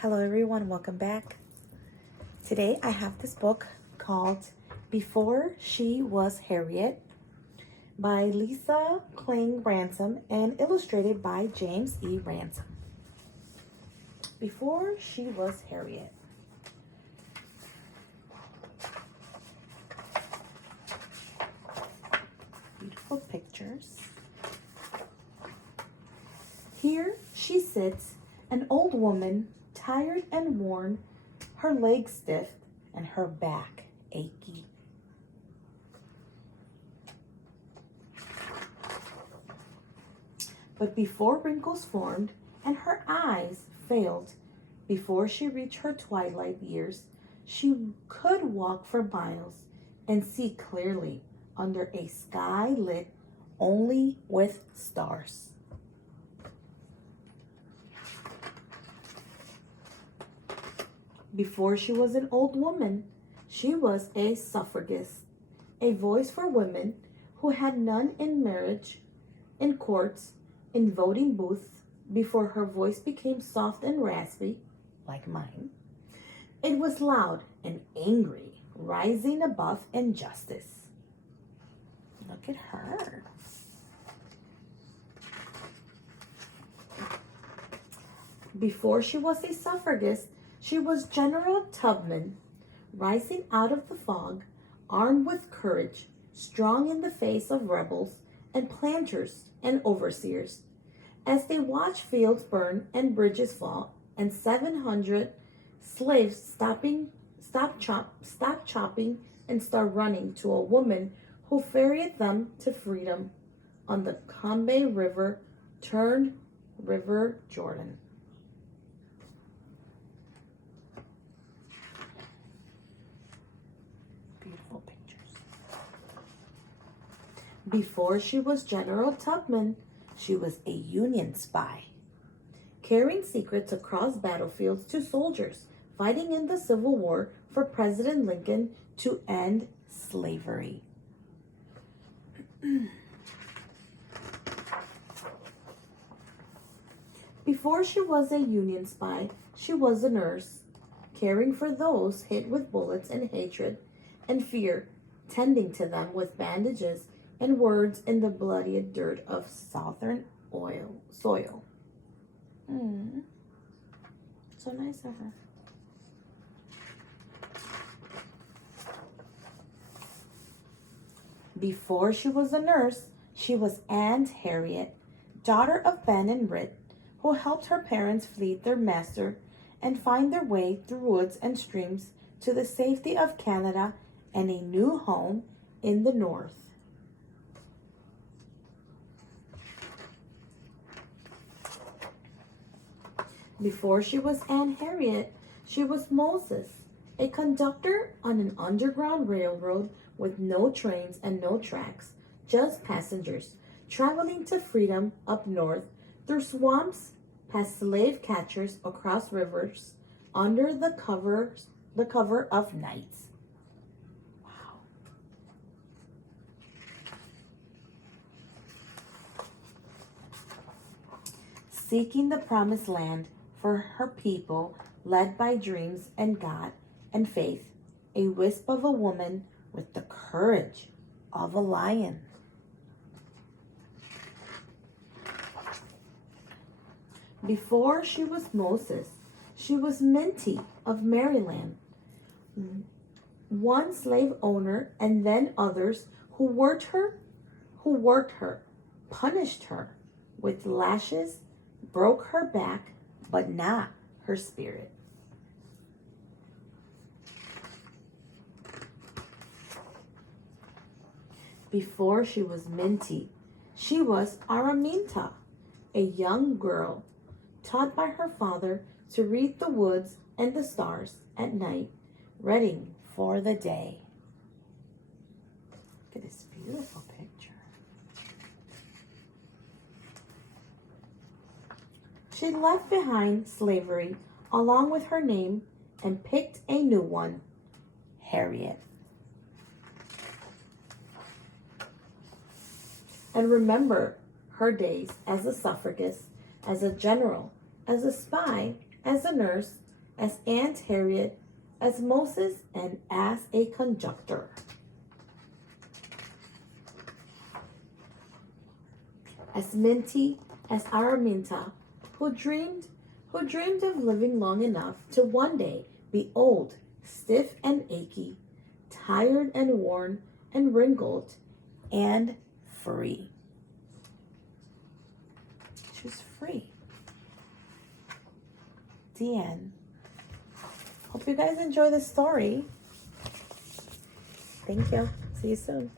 Hello everyone, welcome back. Today I have this book called Before She Was Harriet by Lisa Kling Ransom and illustrated by James E. Ransom. Before She Was Harriet. Beautiful pictures. Here she sits, an old woman, tired and worn, her legs stiff and her back achy. But before wrinkles formed and her eyes failed, before she reached her twilight years, she could walk for miles and see clearly under a sky lit only with stars. Before she was an old woman, she was a suffragist, a voice for women who had none in marriage, in courts, in voting booths. Before her voice became soft and raspy, like mine, it was loud and angry, rising above injustice. Look at her. Before she was a suffragist, she was General Tubman, rising out of the fog, armed with courage, strong in the face of rebels and planters and overseers. As they watched fields burn and bridges fall, and 700 slaves stop chopping and start running to a woman who ferried them to freedom on the Combay River, turned River Jordan. Beautiful pictures. Before she was General Tubman, she was a Union spy, carrying secrets across battlefields to soldiers fighting in the Civil War for President Lincoln to end slavery. Before she was a Union spy, she was a nurse, caring for those hit with bullets and hatred and fear, tending to them with bandages and words in the bloody dirt of Southern soil. So nice of her. Before she was a nurse, she was Aunt Harriet, daughter of Ben and Rit, who helped her parents flee their master and find their way through woods and streams to the safety of Canada and a new home in the north. Before she was Aunt Harriet, she was Moses, a conductor on an underground railroad with no trains and no tracks, just passengers, traveling to freedom up north, through swamps, past slave catchers, across rivers, under the cover of night. Wow. Seeking the promised land for her people, led by dreams and God and faith, a wisp of a woman with the courage of a lion. Before she was Moses, she was Minty of Maryland, one slave owner and then others who worked her, punished her with lashes, broke her back, but not her spirit. Before she was Minty, she was Araminta, a young girl taught by her father to read the woods and the stars at night, ready for the day. Look at this beautiful picture. She left behind slavery along with her name and picked a new one, Harriet. And remember her days as a suffragist, as a general, as a spy, as a nurse, as Aunt Harriet, as Moses, and as a conductor. As Minty, as Araminta, who dreamed of living long enough to one day be old, stiff and achy, tired and worn and wrinkled, and free. She was free. The end. Hope you guys enjoy the story. Thank you. See you soon.